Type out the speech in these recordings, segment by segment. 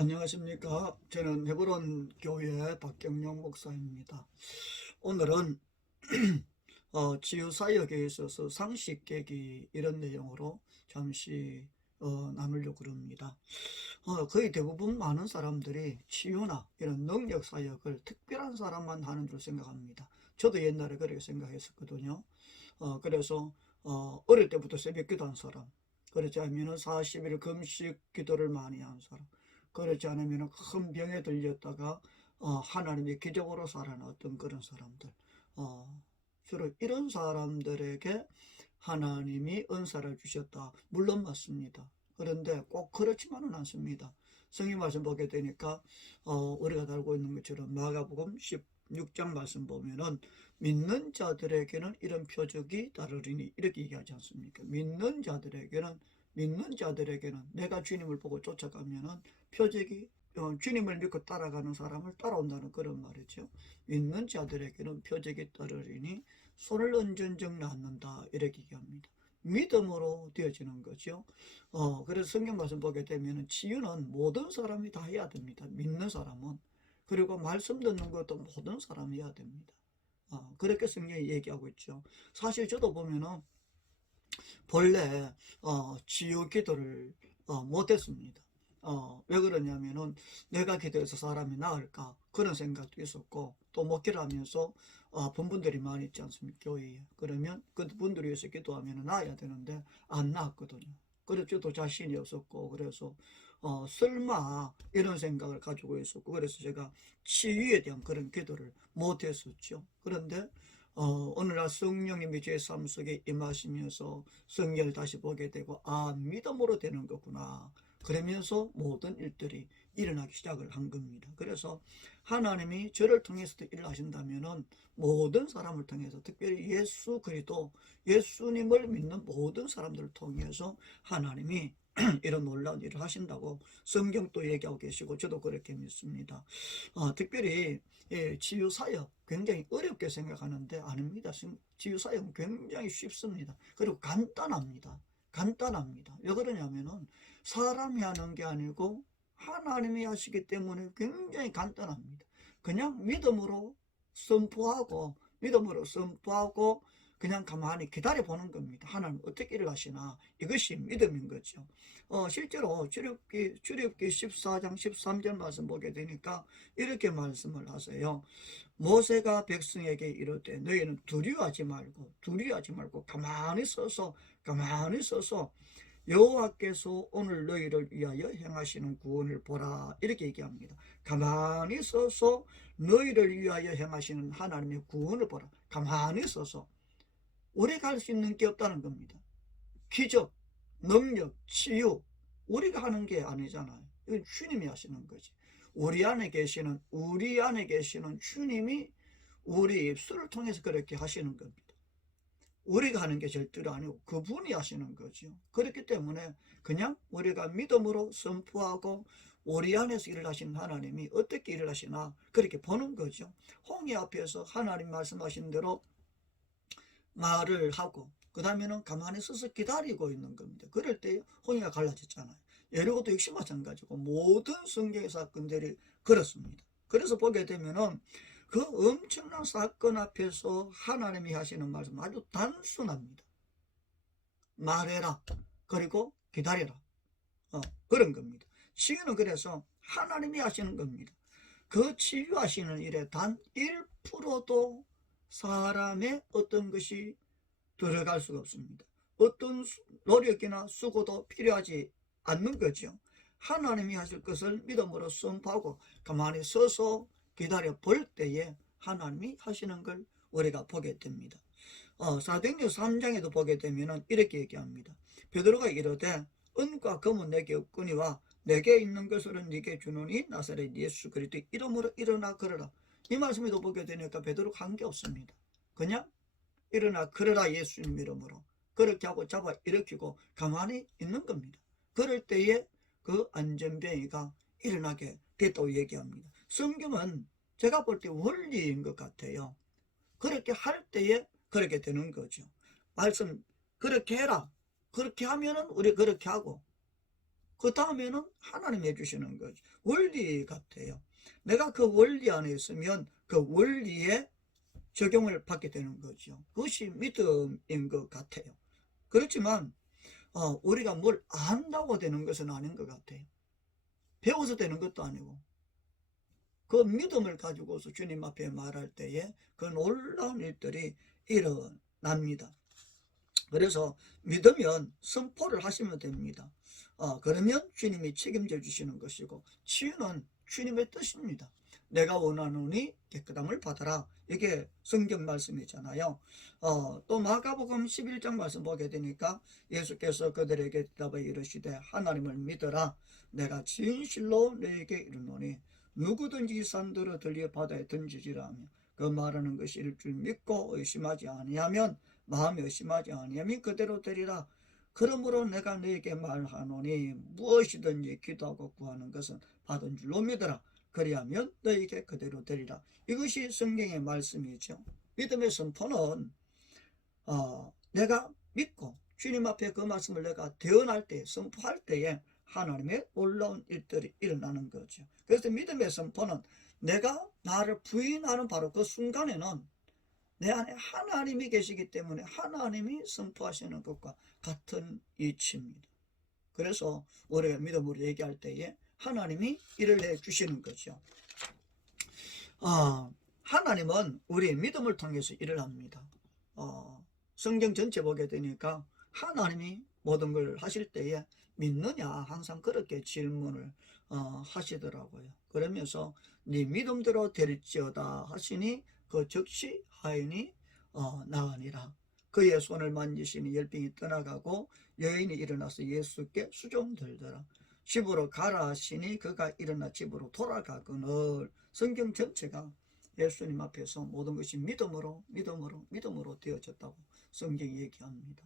안녕하십니까. 저는 헤브론 교회 박경영 목사입니다. 오늘은 치유사역에 있어서 상식 깨기 이런 내용으로 잠시 나누려고 합니다. 거의 대부분 많은 사람들이 치유나 이런 능력 사역을 특별한 사람만 하는 줄 생각합니다. 저도 옛날에 그렇게 생각했었거든요. 그래서 어릴 때부터 새벽 기도한 사람, 그렇지 않으면 40일 금식 기도를 많이 한 사람, 그렇지 않으면 큰 병에 들렸다가 하나님의 기적으로 살아났던 그런 사람들, 주로 이런 사람들에게 하나님이 은사를 주셨다. 물론 맞습니다. 그런데 꼭 그렇지만은 않습니다. 성경 말씀 보게 되니까 우리가 달고 있는 것처럼 마가복음 16장 말씀 보면은 믿는 자들에게는 이런 표적이 따르리니 이렇게 얘기하지 않습니까? 믿는 자들에게는 내가 주님을 보고 쫓아가면은 표적이 주님을 믿고 따라가는 사람을 따라온다는 그런 말이죠. 믿는 자들에게는 표적이 따르리니 손을 얹은즉 낫는다 이렇게 얘기합니다. 믿음으로 되어지는 거죠. 그래서 성경 말씀 보게 되면 치유는 모든 사람이 다 해야 됩니다. 믿는 사람은. 그리고 말씀 듣는 것도 모든 사람이 해야 됩니다. 그렇게 성경이 얘기하고 있죠. 사실 저도 보면은 본래 치유 기도를 못했습니다. 왜 그러냐면은 내가 기도해서 사람이 나을까 그런 생각도 있었고, 또 목회를 하면서 아픈 분들이 많이 있지 않습니까, 교회에. 그러면 그 분들을 위해서 기도하면 나아야 되는데 안 나았거든요. 그래서 저도 자신이 없었고, 그래서 설마 이런 생각을 가지고 있었고, 그래서 제가 치유에 대한 그런 기도를 못했었죠. 그런데 오늘날 성령님이 제 삶 속에 임하시면서 성경을 다시 보게 되고, 믿음으로 되는 거구나. 그러면서 모든 일들이 일어나기 시작을 한 겁니다. 그래서 하나님이 저를 통해서도 일을 하신다면은 모든 사람을 통해서, 특별히 예수 그리스도, 예수님을 믿는 모든 사람들을 통해서 하나님이 이런 놀라운 일을 하신다고 성경도 얘기하고 계시고 저도 그렇게 믿습니다. 특별히 치유사역 굉장히 어렵게 생각하는데 아닙니다. 치유사역은 굉장히 쉽습니다. 그리고 간단합니다. 간단합니다. 왜 그러냐면은 사람이 하는 게 아니고 하나님이 하시기 때문에 굉장히 간단합니다. 그냥 믿음으로 선포하고 그냥 가만히 기다려 보는 겁니다. 하나님 어떻게 일을 하시나, 이것이 믿음인 거죠. 실제로 출애굽기 14장 13절 말씀 보게 되니까 이렇게 말씀을 하세요. 모세가 백성에게 이르되 너희는 두려워하지 말고 가만히 서서 여호와께서 오늘 너희를 위하여 행하시는 구원을 보라 이렇게 얘기합니다. 가만히 서서 너희를 위하여 행하시는 하나님의 구원을 보라. 가만히 서서 오래 갈 수 있는 게 없다는 겁니다. 기적, 능력, 치유 우리가 하는 게 아니잖아요. 이건 주님이 하시는 거지. 우리 안에 계시는 주님이 우리 입술을 통해서 그렇게 하시는 겁니다. 우리가 하는 게 절대로 아니고 그분이 하시는 거죠. 그렇기 때문에 그냥 우리가 믿음으로 선포하고 우리 안에서 일을 하시는 하나님이 어떻게 일을 하시나 그렇게 보는 거죠. 홍해 앞에서 하나님 말씀하신 대로 말을 하고 그 다음에는 가만히 서서 기다리고 있는 겁니다. 그럴 때 홍해가 갈라졌잖아요. 여리고도 역시 마찬가지고 모든 성경의 사건들이 그렇습니다. 그래서 보게 되면은 그 엄청난 사건 앞에서 하나님이 하시는 말씀 아주 단순합니다. 말해라. 그리고 기다려라. 그런 겁니다. 치유는 그래서 하나님이 하시는 겁니다. 그 치유하시는 일에 단 1%도 사람의 어떤 것이 들어갈 수가 없습니다. 어떤 노력이나 수고도 필요하지 않는 거죠. 하나님이 하실 것을 믿음으로 선포하고 가만히 서서 기다려 볼 때에 하나님이 하시는 걸 우리가 보게 됩니다. 사도행전 3장에도 보게 되면 이렇게 얘기합니다. 베드로가 이르되 은과 금은 내게 없거니와 내게 있는 것으로 네게 주노니 나사렛 예수 그리스도 이름으로 일어나 걸어라. 이 말씀에도 보게 되니까 베드로가 한 게 없습니다. 그냥 일어나 걸어라 예수님 이름으로 그렇게 하고 잡아 일으키고 가만히 있는 겁니다. 그럴 때에 그 안전병이가 일어나게 됐다고 얘기합니다. 성경은 제가 볼 때 원리인 것 같아요. 그렇게 할 때에 그렇게 되는 거죠. 말씀 그렇게 해라. 그렇게 하면은 우리 그렇게 하고 그 다음에는 하나님이 해주시는 거죠. 원리 같아요. 내가 그 원리 안에 있으면 그 원리에 적용을 받게 되는 거죠. 그것이 믿음인 것 같아요. 그렇지만 우리가 뭘 안다고 되는 것은 아닌 것 같아요. 배워서 되는 것도 아니고 그 믿음을 가지고서 주님 앞에 말할 때에 그 놀라운 일들이 일어납니다. 그래서 믿으면 선포를 하시면 됩니다. 그러면 주님이 책임져 주시는 것이고 치유는 주님의 뜻입니다. 내가 원하노니 깨끗함을 받아라. 이게 성경 말씀이잖아요. 또 마가복음 11장 말씀 보게 되니까 예수께서 그들에게 대답하여 이르시되 하나님을 믿어라. 내가 진실로 너에게 이르노니 누구든지 산들어 들려 바다에 던지지라 하며 그 말하는 것이 일 줄 믿고 의심하지 아니하면 마음에 의심하지 아니하면 그대로 되리라. 그러므로 내가 너에게 말하노니 무엇이든지 기도하고 구하는 것은 받은 줄로 믿어라. 그리하면 너에게 그대로 되리라. 이것이 성경의 말씀이죠. 믿음의 선포는 내가 믿고 주님 앞에 그 말씀을 내가 대언할 때, 선포할 때에 하나님의 놀라운 일들이 일어나는 거죠. 그래서 믿음의 선포는 내가 나를 부인하는 바로 그 순간에는 내 안에 하나님이 계시기 때문에 하나님이 선포하시는 것과 같은 이치입니다. 그래서 우리가 믿음으로 얘기할 때에 하나님이 일을 해주시는 거죠. 하나님은 우리의 믿음을 통해서 일을 합니다. 성경 전체 보게 되니까 하나님이 모든 걸 하실 때에 믿느냐 항상 그렇게 질문을 하시더라고요. 그러면서 네 믿음대로 될지어다 하시니 그 즉시 하인이 나으니라. 그의 손을 만지시니 열병이 떠나가고 여인이 일어나서 예수께 수종들더라. 집으로 가라 하시니 그가 일어나 집으로 돌아가거늘. 성경 전체가 예수님 앞에서 모든 것이 믿음으로 되어졌다고 성경이 얘기합니다.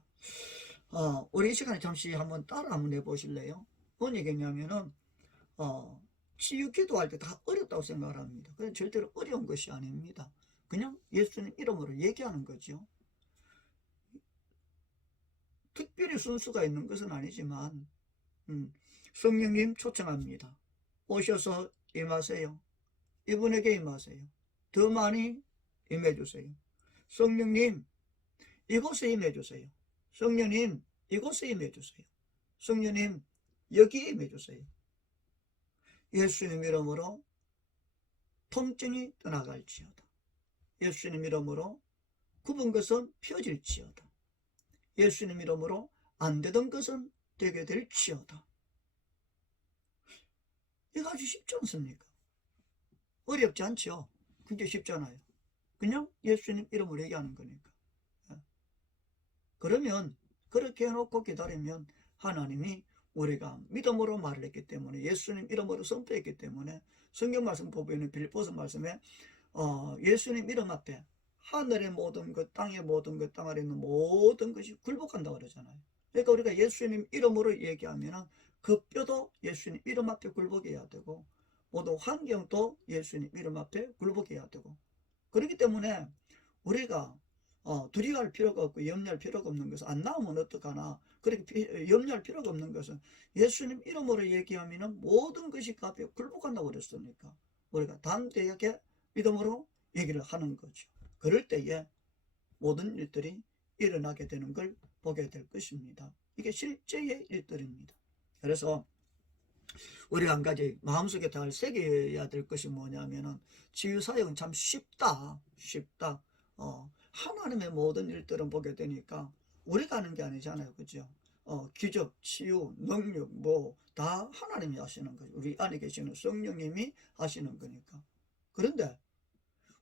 우리 이 시간에 잠시 한번 따라 한번 해보실래요? 뭔 얘기냐면은 치유 기도할 때 다 어렵다고 생각을 합니다. 그건 절대로 어려운 것이 아닙니다. 그냥 예수님 이름으로 얘기하는 거죠. 특별히 순수가 있는 것은 아니지만 성령님 초청합니다. 오셔서 임하세요. 이분에게 임하세요. 더 많이 임해주세요. 성령님 이곳에 임해주세요. 성령님 이곳에 임해주세요. 성령님 여기에 임해주세요. 예수님 이름으로 통증이 떠나갈지어다. 예수님 이름으로 굽은 것은 펴질지어다. 예수님 이름으로 안 되던 것은 되게 될지어다. 이거 아주 쉽지 않습니까? 어렵지 않죠? 그게 쉽잖아요. 그냥 예수님 이름으로 얘기하는 거니까. 그러면 그렇게 해놓고 기다리면 하나님이 우리가 믿음으로 말을 했기 때문에 예수님 이름으로 선포했기 때문에 성경 말씀 보면 빌립보서 말씀에 예수님 이름 앞에 하늘의 모든 것, 땅의 모든 것, 땅 아래 있는 모든 것이 굴복한다고 그러잖아요. 그러니까 우리가 예수님 이름으로 얘기하면 그 뼈도 예수님 이름 앞에 굴복해야 되고 모든 환경도 예수님 이름 앞에 굴복해야 되고 그렇기 때문에 우리가 두려워할 필요가 없고 염려할 필요가 없는 것은 안 나오면 어떡하나 그렇게 염려할 필요가 없는 것은 예수님 이름으로 얘기하면 모든 것이 그 앞에 굴복한다고 그랬으니까 우리가 담대하게 믿음으로 얘기를 하는 거죠. 그럴 때에 모든 일들이 일어나게 되는 걸 보게 될 것입니다. 이게 실제의 일들입니다. 그래서 우리가 한 가지 마음속에 잘 새겨야 될 것이 뭐냐면은 치유사역은 참 쉽다. 하나님의 모든 일들은 보게 되니까 우리가 하는 게 아니잖아요. 그죠? 기적, 치유, 능력 다 하나님이 하시는 거죠. 우리 안에 계시는 성령님이 하시는 거니까. 그런데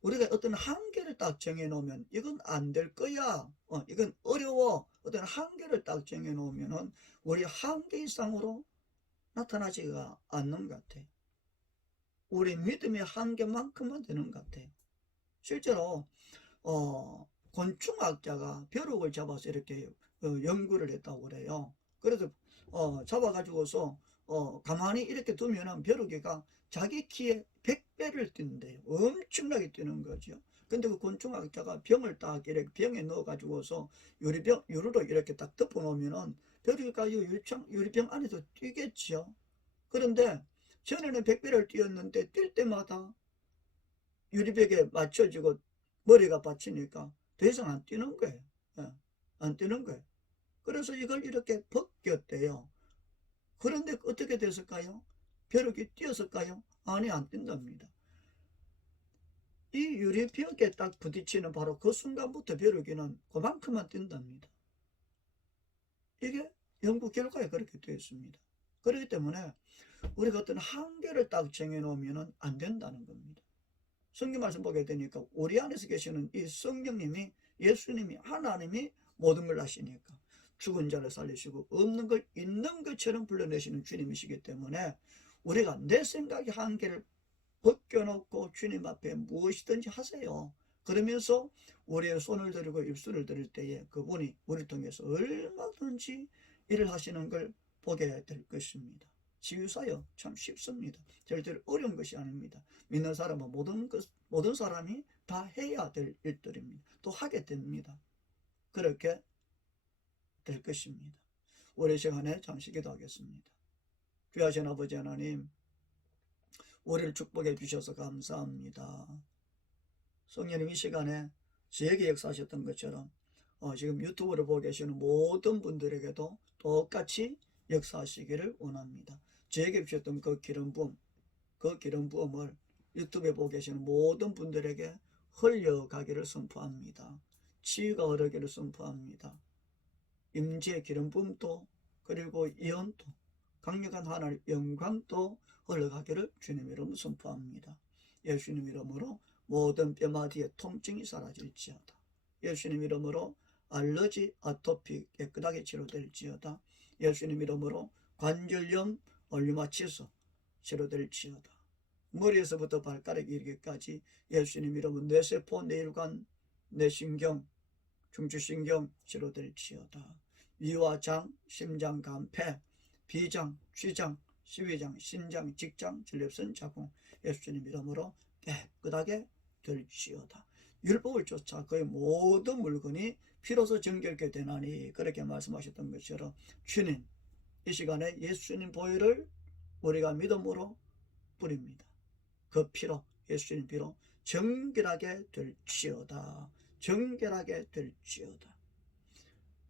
우리가 어떤 한계를 딱 정해놓으면 이건 안 될 거야. 이건 어려워. 어떤 한계를 딱 정해놓으면은 우리 한계 이상으로 나타나지가 않는 것 같아요. 우리 믿음의 한계만큼만 되는 것 같아요. 실제로 곤충학자가 벼룩을 잡아서 이렇게 연구를 했다고 그래요. 그래서 잡아가지고서 가만히 이렇게 두면은 벼룩이가 자기 키에 100배를 뛰는데요. 엄청나게 뛰는 거죠. 근데 그 곤충학자가 병을 딱 이렇게 병에 넣어가지고서 유리로 이렇게 딱 덮어놓으면은 벼룩이가 유리병 안에도 뛰겠죠. 그런데 전에는 100배를 뛰었는데 뛸 때마다 유리벽에 맞춰지고 머리가 받치니까 더 이상 안 뛰는 거예요. 예, 안 뛰는 거예요. 그래서 이걸 이렇게 벗겼대요. 그런데 어떻게 됐을까요? 벼룩이 뛰었을까요? 아니, 안 뛴답니다. 이 유리벽에 딱 부딪히는 바로 그 순간부터 벼룩이는 그만큼만 뛴답니다. 이게 연구 결과에 그렇게 되어 있습니다. 그렇기 때문에 우리가 어떤 한계를 딱 정해놓으면 안 된다는 겁니다. 성경 말씀 보게 되니까 우리 안에서 계시는 이 성령님이, 예수님이, 하나님이 모든 걸 아시니까 죽은 자를 살리시고 없는 걸 있는 것처럼 불러내시는 주님이시기 때문에 우리가 내 생각의 한계를 벗겨놓고 주님 앞에 무엇이든지 하세요. 그러면서 우리의 손을 들고 입술을 들을 때에 그분이 우리를 통해서 얼마든지 일을 하시는 걸 보게 될 것입니다. 지유사역 참 쉽습니다. 절대로 어려운 것이 아닙니다. 믿는 사람은 모든 사람이 다 해야 될 일들입니다. 또 하게 됩니다. 그렇게 될 것입니다. 올해 시간에 잠시 기도하겠습니다. 귀하신 아버지 하나님, 우리를 축복해 주셔서 감사합니다. 성령님 이 시간에 저에게 역사하셨던 것처럼 지금 유튜브를 보고 계시는 모든 분들에게도 똑같이 역사하시기를 원합니다. 저에게 주셨던 그 기름 부음을 유튜브에 보고 계시는 모든 분들에게 흘려가기를 선포합니다. 치유가 흐르기를 선포합니다. 임재의 기름 부음도, 그리고 예언도, 강력한 하나님의 영광도 흘러가기를 주님 이름으로 선포합니다. 예수님 이름으로 모든 뼈마디의 통증이 사라질지어다. 예수님 이름으로 알러지, 아토피 깨끗하게 치료될지어다. 예수님 이름으로 관절염, 류마티스 치료될지어다. 머리에서부터 발가락 이르기까지 예수님 이름으로 뇌세포, 뇌혈관, 뇌신경, 중추신경 치료될지어다. 위와 장, 심장, 간, 폐, 비장, 쥐장, 시위장, 신장, 직장, 전립선, 자궁 예수님 이름으로 깨끗하게 될지어다. 율법을 쫓아 그의 모든 물건이 피로서 정결케 되나니 그렇게 말씀하셨던 것처럼 주님 이 시간에 예수님 보혈을 우리가 믿음으로 뿌립니다. 그 피로, 예수님 피로 정결하게 될지어다. 정결하게 될지어다.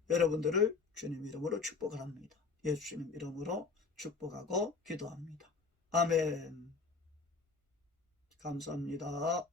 여러분들을 주님 이름으로 축복합니다. 예수님 이름으로 축복하고 기도합니다. 아멘. 감사합니다.